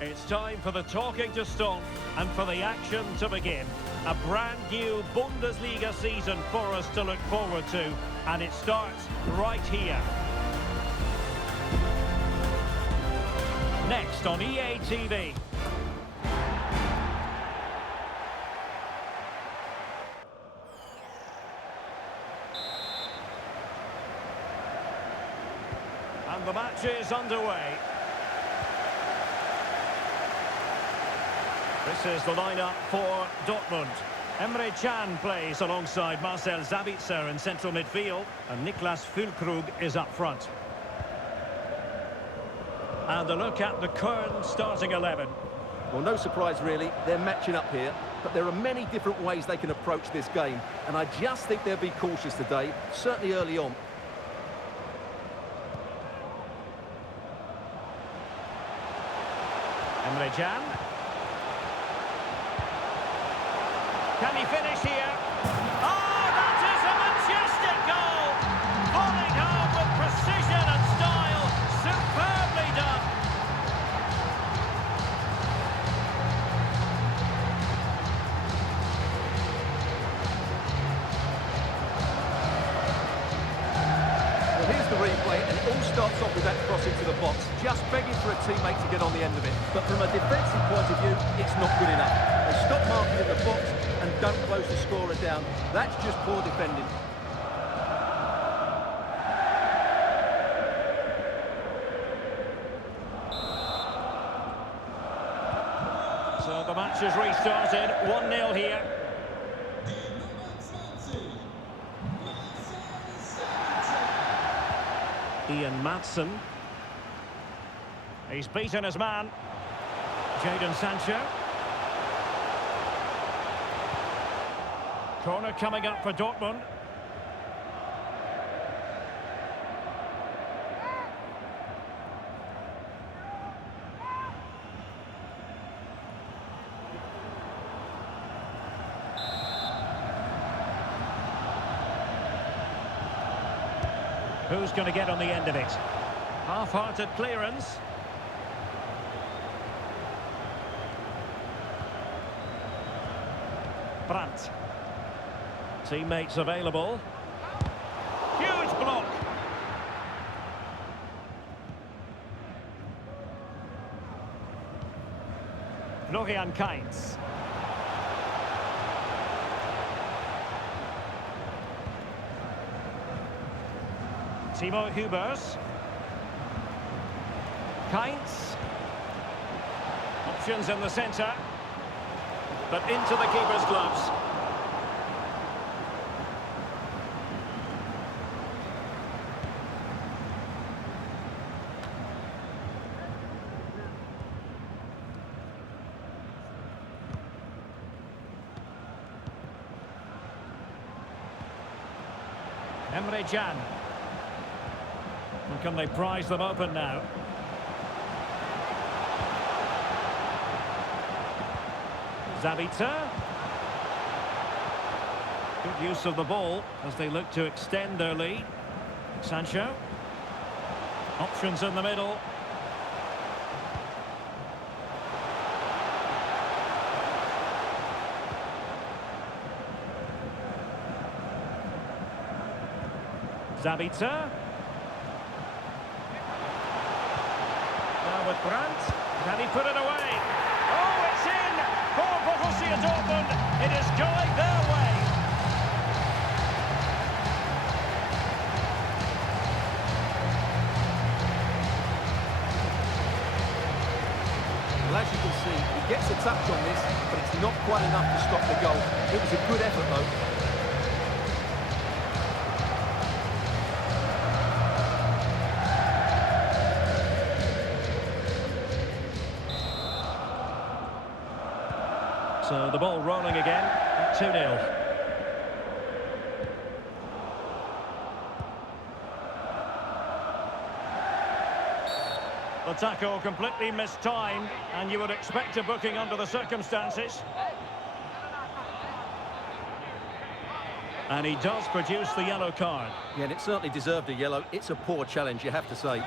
It's time for the talking to stop and for the action to begin. A brand new Bundesliga season for us to look forward to, and it starts right here. Next on EA TV. And the match is underway. This is the lineup for Dortmund. Emre Can plays alongside Marcel Sabitzer in central midfield, and Niklas Füllkrug is up front. And a look at the Köln starting 11. Well, no surprise really, they're matching up here, but there are many different ways they can approach this game, and I just think they'll be cautious today, certainly early on. Emre Can. Can he finish here? Oh, that is a majestic goal! Falling home with precision and style. Superbly done. Well, here's the replay, and it all starts off with that cross into the box, just begging for a teammate to get on the end of it. But from a defensive point of view, it's not good enough. They stop marking in the box and don't close the scorer down. That's just poor defending. So the match has restarted. 1-0 here. Ian Maatsen. He's beaten his man. Jadon Sancho. Corner coming up for Dortmund. Who's going to get on the end of it? Half-hearted clearance. Brandt. Teammates available. Huge block. Florian Kainz. Timo Hübers. Kainz. Options in the centre. But into the keeper's gloves. Emre Can. And can they prize them open now? Sabitzer. Good use of the ball as they look to extend their lead. Sancho. Options in the middle. Sabitzer. Now with Brandt. Can he put it away? Oh, it's in! For Borussia Dortmund. It is going their way. Well, as you can see, he gets a touch on this, but it's not quite enough to stop the goal. It was a good effort, though. So the ball rolling again at 2-0. The tackle completely mistimed, and you would expect a booking under the circumstances. And he does produce the yellow card. Yeah, and it certainly deserved a yellow. It's a poor challenge, you have to say.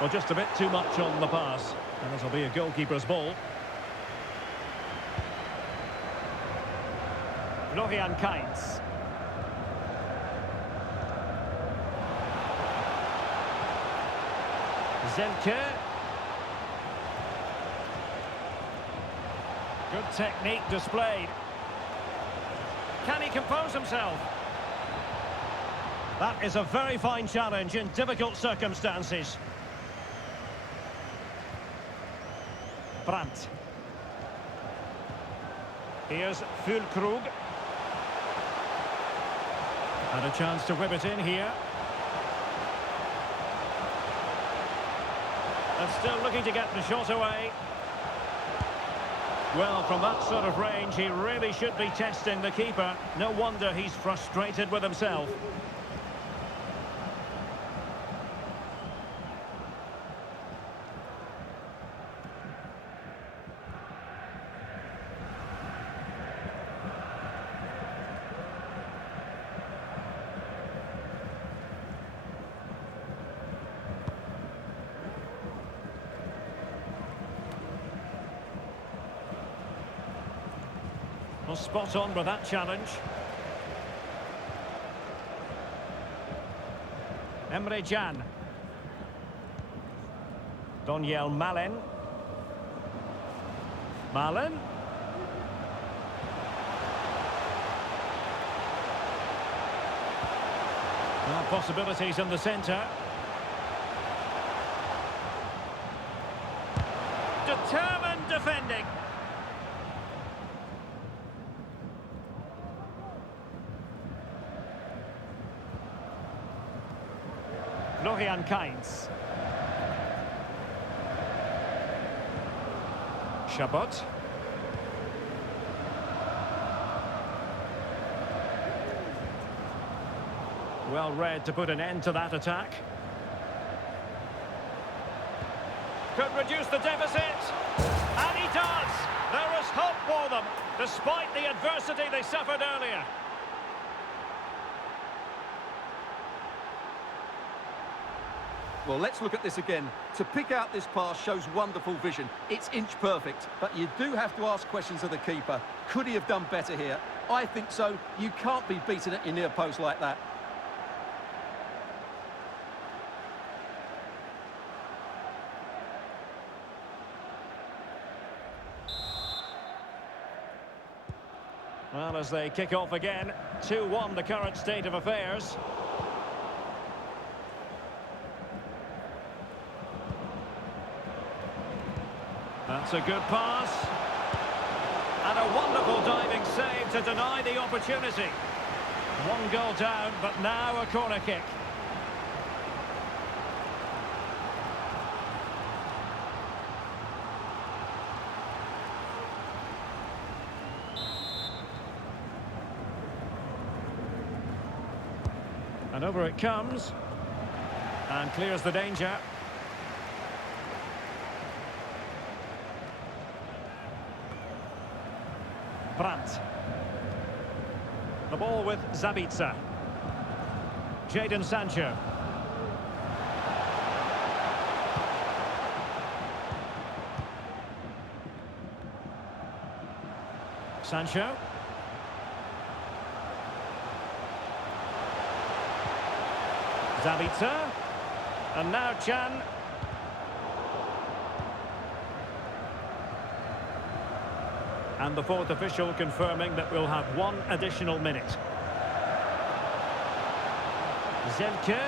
Well, just a bit too much on the pass. And it'll be a goalkeeper's ball. Florian Kainz. Zelke. Good technique displayed. Can he compose himself? That is a very fine challenge in difficult circumstances. Brandt. Here's Füllkrug. And a chance to whip it in here. And still looking to get the shot away. Well, from that sort of range, he really should be testing the keeper. No wonder he's frustrated with himself. Well, spot on with that challenge. Emre Can. Daniel Malen. Malen. Well, possibilities in the centre. Determined defending. Florian Kainz. Chabot. Well read to put an end to that attack. Could reduce the deficit. And he does. There is hope for them, despite the adversity they suffered earlier. Well, let's look at this again. To pick out this pass shows wonderful vision. It's inch perfect, but you do have to ask questions of the keeper. Could he have done better here? I think so. You can't be beaten at your near post like that. Well, as they kick off again, 2-1 the current state of affairs. That's a good pass. And a wonderful diving save to deny the opportunity. One goal down, but now a corner kick. And over it comes. And clears the danger. Brandt. The ball with Zabitzer. Jadon Sancho. Sancho. Zabitzer. And now Can. And the fourth official confirming that we'll have one additional minute. Zelke.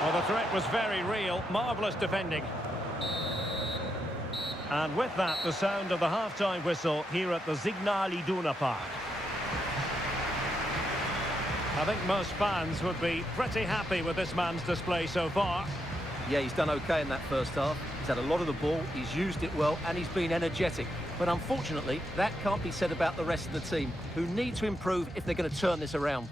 Well, the threat was very real. Marvellous defending. And with that, the sound of the half-time whistle here at the Signal Iduna Park. I think most fans would be pretty happy with this man's display so far. Yeah, he's done okay in that first half. He's had a lot of the ball, he's used it well, and he's been energetic. But unfortunately, that can't be said about the rest of the team, who need to improve if they're going to turn this around.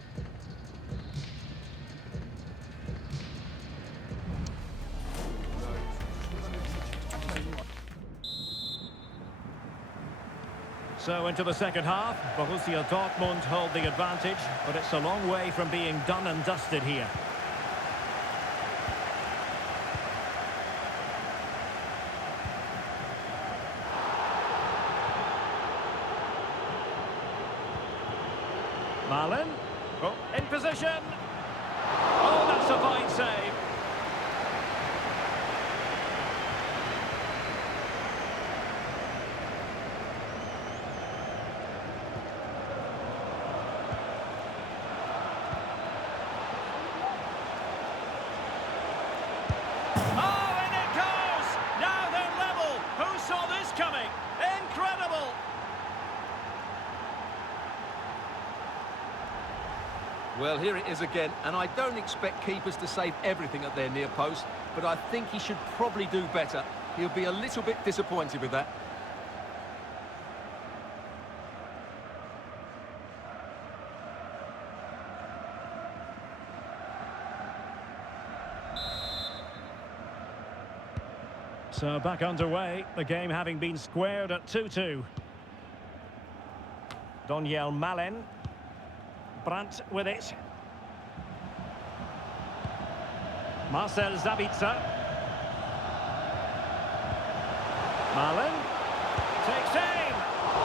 So into the second half, Borussia Dortmund hold the advantage, but it's a long way from being done and dusted here. Malen. Oh, in position. Oh, that's a fine save. Oh, and it goes! Now they're level. Who saw this coming? Incredible! Well, here it is again, and I don't expect keepers to save everything at their near post, but I think he should probably do better. He'll be a little bit disappointed with that. So back underway, the game having been squared at 2-2. Daniel Malen. Brandt with it. Marcel Sabitzer. Malen takes aim.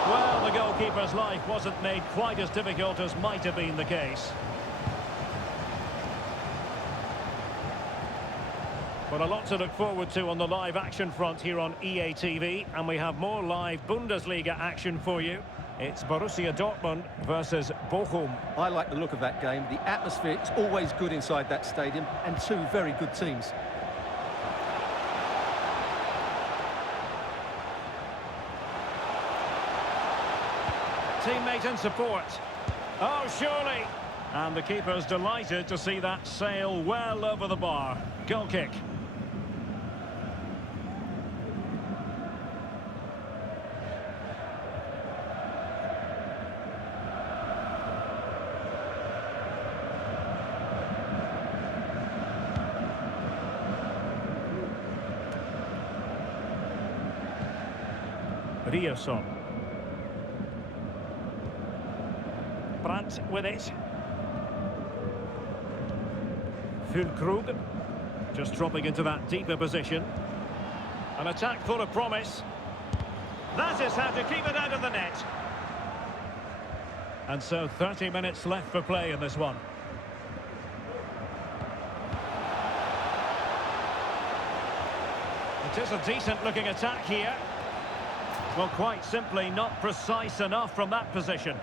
Well, the goalkeeper's life wasn't made quite as difficult as might have been the case. But a lot to look forward to on the live action front here on EA TV, and we have more live Bundesliga action for you. It's Borussia Dortmund versus Bochum. I like the look of that game. The atmosphere is always good inside that stadium, and two very good teams. Teammate and support. Oh, surely. And the keeper's delighted to see that sail well over the bar. Goal kick. Rierson. Brandt with it. Füllkrug just dropping into that deeper position. An attack full of promise. That is how to keep it out of the net. And so 30 minutes left for play in this one. It is a decent looking attack here. Well, quite simply not precise enough from that position.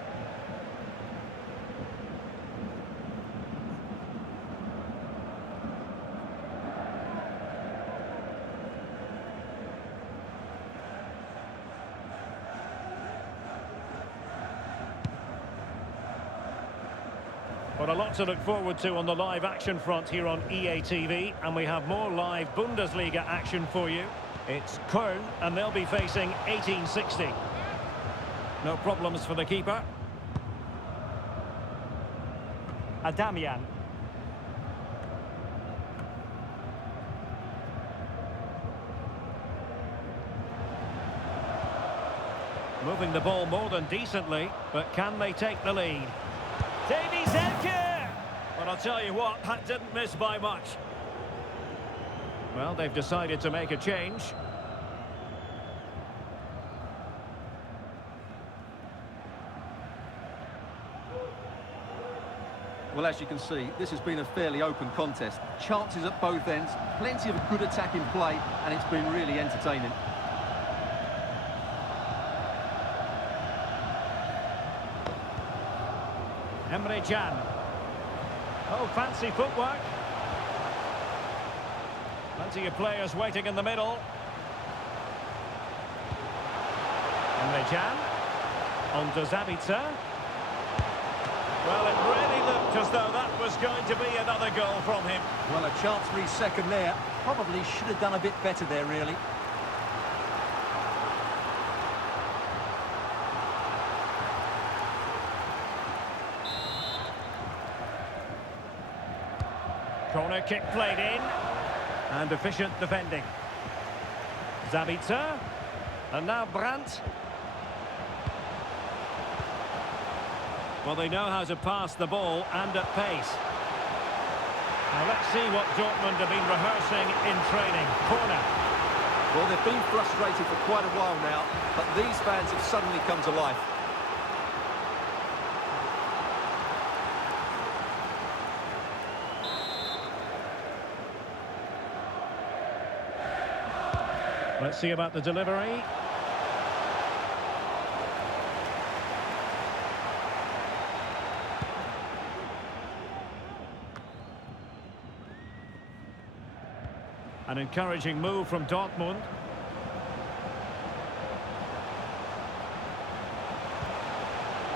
But a lot to look forward to on the live action front here on EA TV, and we have more live Bundesliga action for you. It's Köln, and they'll be facing 1860. No problems for the keeper. Adamian. Moving the ball more than decently, but can they take the lead? Davy Zelke! But I'll tell you what, that didn't miss by much. Well, they've decided to make a change. Well, as you can see, this has been a fairly open contest. Chances at both ends, plenty of good attacking play, and it's been really entertaining. Emre Can. Oh, fancy footwork. Plenty of players waiting in the middle. Emre Can. On to Sabitzer. Well, it really looked as though that was going to be another goal from him. Well, a chance for his second there. Probably should have done a bit better there, really. Corner kick played in. And efficient defending. Sabitzer. And now Brandt. Well, they know how to pass the ball and at pace. Now let's see what Dortmund have been rehearsing in training. Corner. Well, they've been frustrated for quite a while now, but these fans have suddenly come to life. Let's see about the delivery. An encouraging move from Dortmund.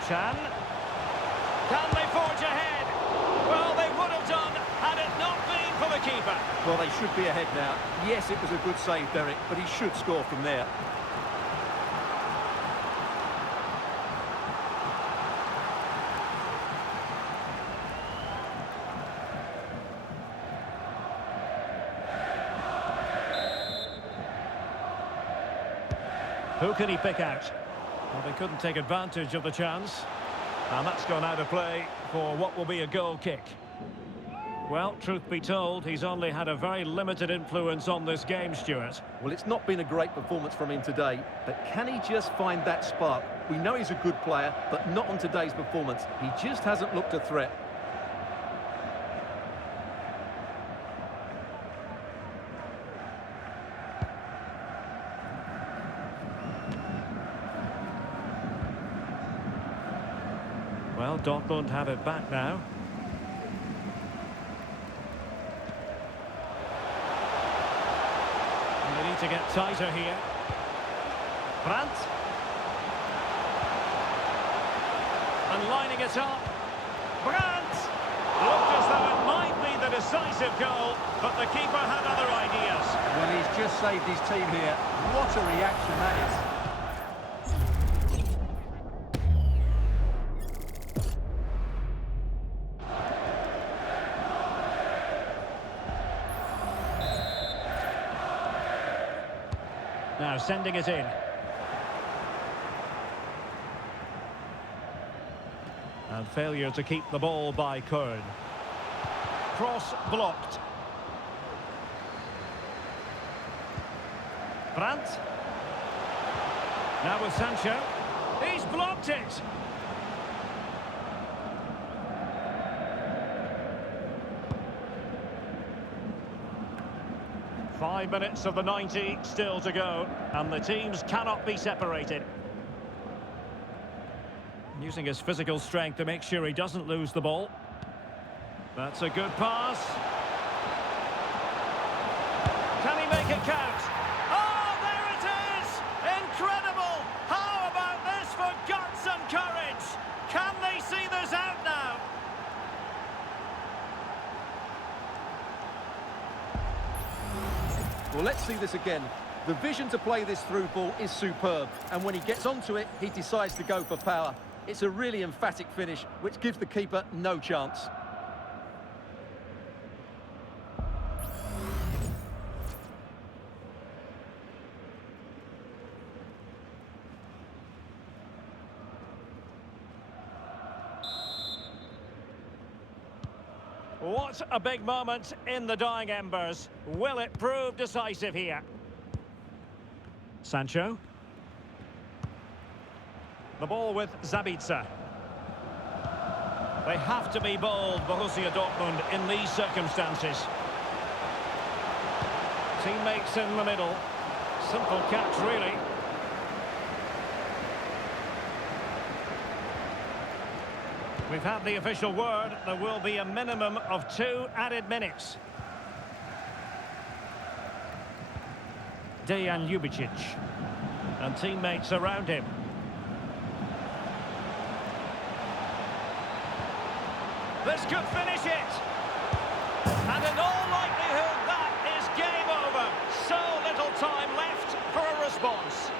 Chan. Can they forge ahead? Well, they would have done had it not been for the keeper. Well, they should be ahead now. Yes, it was a good save, Derek, but he should score from there. Who can he pick out? Well, they couldn't take advantage of the chance. And that's gone out of play for what will be a goal kick. Well, truth be told, he's only had a very limited influence on this game, Stuart. Well, it's not been a great performance from him today, but can he just find that spark? We know he's a good player, but not on today's performance. He just hasn't looked a threat. Well, Dortmund have it back now. And they need to get tighter here. Brandt. And lining it up. Brandt! Looked as though it might be the decisive goal, but the keeper had other ideas. Well, he's just saved his team here. What a reaction that is. Now sending it in. And failure to keep the ball by Köln. Cross blocked. Brandt. Now with Sancho. He's blocked it. Five minutes of the 90 still to go, and the teams cannot be separated. Using his physical strength to make sure he doesn't lose the ball. That's a good pass. Can he make it count? Oh, there it is! Incredible! How about this for guts and courage? Can they see this out now? Well, let's see this again. The vision to play this through ball is superb, and when he gets onto it, he decides to go for power. It's a really emphatic finish, which gives the keeper no chance. What a big moment in the dying embers. Will it prove decisive here? Sancho. The ball with Zabitzer. They have to be bold, Borussia Dortmund, in these circumstances. Teammates in the middle. Simple catch, really. We've had the official word. There will be a minimum of 2 added minutes. Dejan Ljubicic. And teammates around him. This could finish it. And in all likelihood, that is game over. So little time left for a response.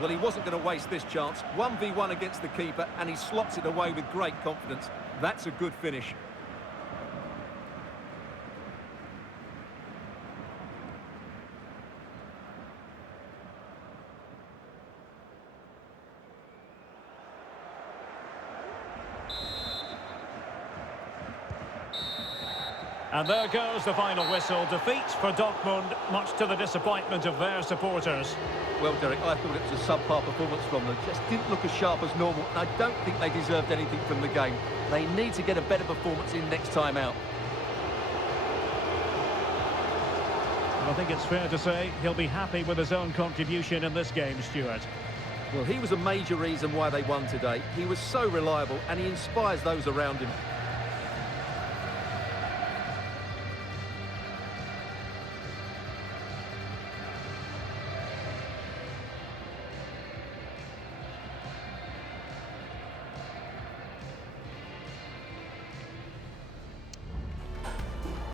Well, he wasn't going to waste this chance. 1v1 against the keeper, and he slots it away with great confidence. That's a good finish. And there goes the final whistle. Defeat for Dortmund, much to the disappointment of their supporters. Well, Derek, I thought it was a subpar performance from them. Just didn't look as sharp as normal, and I don't think they deserved anything from the game. They need to get a better performance in next time out. I think it's fair to say he'll be happy with his own contribution in this game, Stuart. Well, he was a major reason why they won today. He was so reliable, and he inspires those around him.